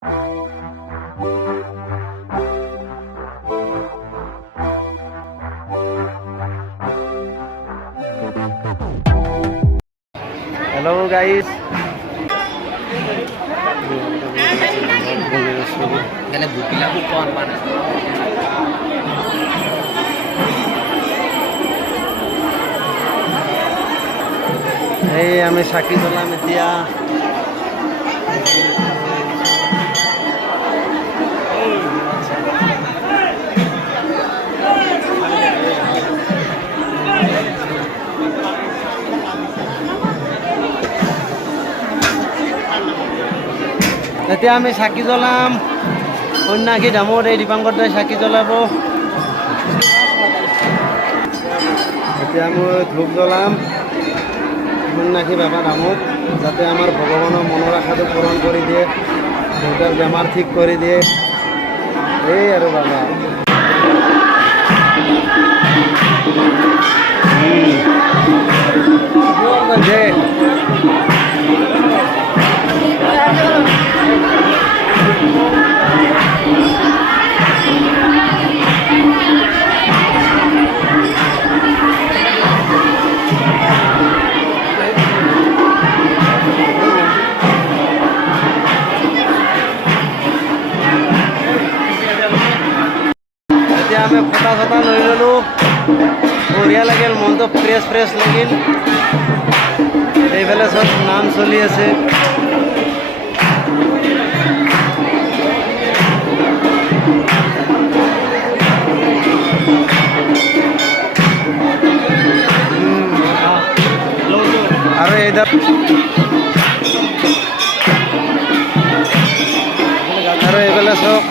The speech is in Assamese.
Hello guys. Kaya bukila ko kuan pa na. এই আমি চাকি জ্বলাম এতিয়া। এতিয়া আমি চাকি জ্বলাম। সন্ন্যাসী ধামত এই দীপাংকৰ দাই চাকি জ্বলাব। এতিয়া মই ধূপ জ্বলাম সন্ন্যাসী বাবা ধামত, যাতে আমাৰ ভগৱানৰ মনৰ আশাটো পূৰণ কৰি দিয়ে, দেউতাৰ বেমাৰ ঠিক কৰি দিয়ে। এই আৰু বাবা দে এতিয়া আমি ফটা চটা লৈ ল'লোঁ। বঢ়িয়া লাগিল, মনটো ফ্ৰেছ ফ্ৰেছ লাগিল। এইফালে চব নাম চলি আছে। আৰু এইডাল আৰু এইফালে চব